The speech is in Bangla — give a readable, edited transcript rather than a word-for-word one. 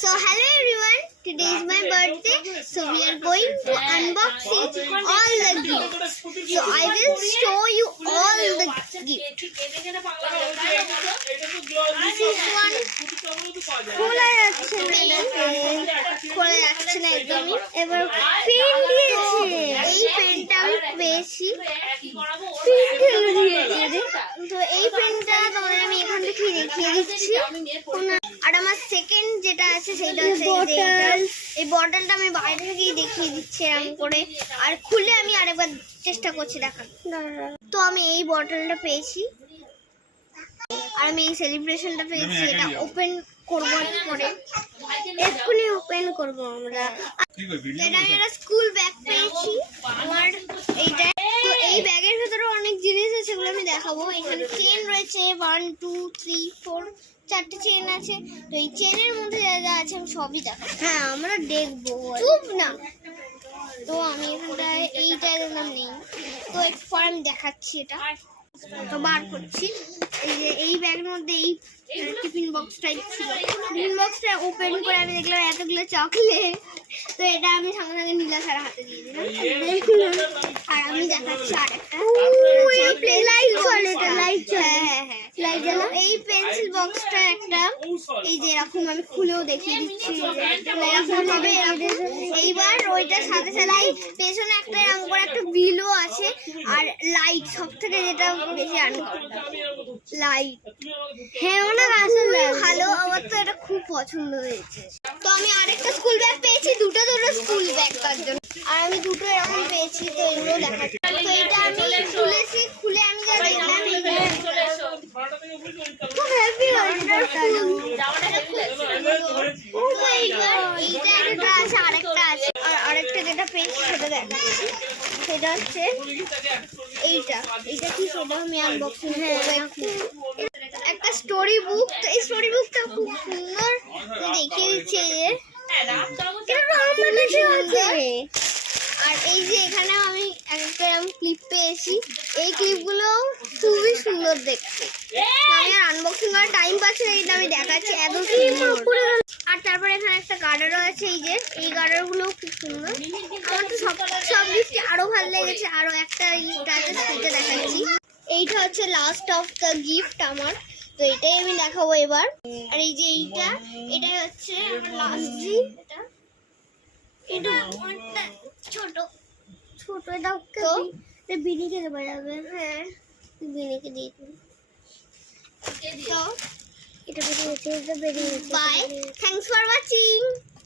So hello everyone, today is my birthday, so we are going to unboxing all the gifts. So I will show you all the gifts. This is one খোলা যাচ্ছে না একদমই। এবার পেন দিয়েছে, এই পেনটা আমি পেয়েছি, তো এই পেনটা তোমাদের আমি এখান থেকে দেখিয়ে দিচ্ছি। আর আমার সেকেন্ড যেটা আছে সেটা হচ্ছে এই বটলটা আমি বাইরে থেকেই দেখিয়ে দিচ্ছি এরকম করে, আর খুলে আমি আরেকবার চেষ্টা করছি দেখার। তো আমি এই বটলটা পেয়েছি আর আমি এই সেলিব্রেশনটা পেয়েছি, এটা ওপেন করবো পরে, এক্ষুনি ওপেন করবো আমরা। এটা আমি একটা স্কুল ব্যাগ পেয়েছি আমার এইটা। তো এই ব্যাগের ভেতরে অনেক জিনিস আছে, সেগুলো আমি দেখাবো। এখানে চেন রয়েছে 1 2 3 4 4টে চেন আছে। তো এই চেনের মধ্যে যা যা আছে আমি সবই দেখাবো। হ্যাঁ আমরা দেখবো, চুপ না। তো আমি এখানটায় এইটা দেখলাম নেই, তো একটু পর আমি দেখাচ্ছি। এটা তো বার করছি। এই যে এই ব্যাগের মধ্যে এই টিফিন বক্সটাই ছিল। টিফিন বক্সটা ওপেন করে আমি দেখলাম এতগুলো চকলেট, তো এটা আমি সঙ্গে সঙ্গে নীলা স্যারের হাতে দিয়ে দিলাম। আর আমি দেখাচ্ছি আরেকটা, এই পেন্সিল বক্সটা একটা, এই যে এরকম আমি খুলেও দেখিয়ে দিচ্ছি। এইবার ওইটার সাথে সাথে পেছনে একটা এরকম করে একটা বিলও আছে, আর লাইট সব থেকে যেটা বেশি লাইট। হ্যাঁ অনেক আসলে ভালো, আমার তো এটা খুব পছন্দ হয়েছে। তো আমি আরেকটা স্কুল ব্যাগ পেয়েছি, দুটো স্কুল ব্যাগ তার জন্য, আর আমি দুটো এরকম পেয়েছি। তো এগুলো দেখাচ্ছি। তো এটা আমি খুলেছি, খুলে আমি যা দেখলাম খুব হ্যাপি আরেকটা আছে, আর আরেকটা যেটা পেয়েছি সেটা দেখাচ্ছি। সেটা হচ্ছে এইটা কি সেটা আমি আনবক্সিং করবো। একটা স্টোরি বুক, তো এই স্টোরি বুকটা খুব সুন্দর দেখিয়ে দিচ্ছে। আর এই যে এখানে আমি একটা ক্লিপ পেয়েছি, এই ক্লিপগুলো খুবই সুন্দর দেখতে। আমি আর আনবক্সিং করার টাইম পাচ্ছি না, এটা আমি দেখাচ্ছি এত সুন্দর। আর তারপরে এখানে একটা গার্ডারও আছে, এই যে এই গার্ডারগুলো খুব সুন্দর। আমার তো সব গিফট আরো ভালো লেগেছে। আরো একটা গিফট আছে সেটা দেখাচ্ছি। এইটা হচ্ছে লাস্ট অফ দ্য গিফট আমার, তো এটাই আমি দেখাবো এবার। আর এই যে এটাই হচ্ছে আমার লাস্ট গিফট। এটা অনেকটা ছোট এটাও তো বিনিকে দেওয়া যাবে। হ্যাঁ বিনিকে দিয়ে দিই। তো এটা বেরিয়ে বাই, থ্যাঙ্কস ফর ওয়াচিং।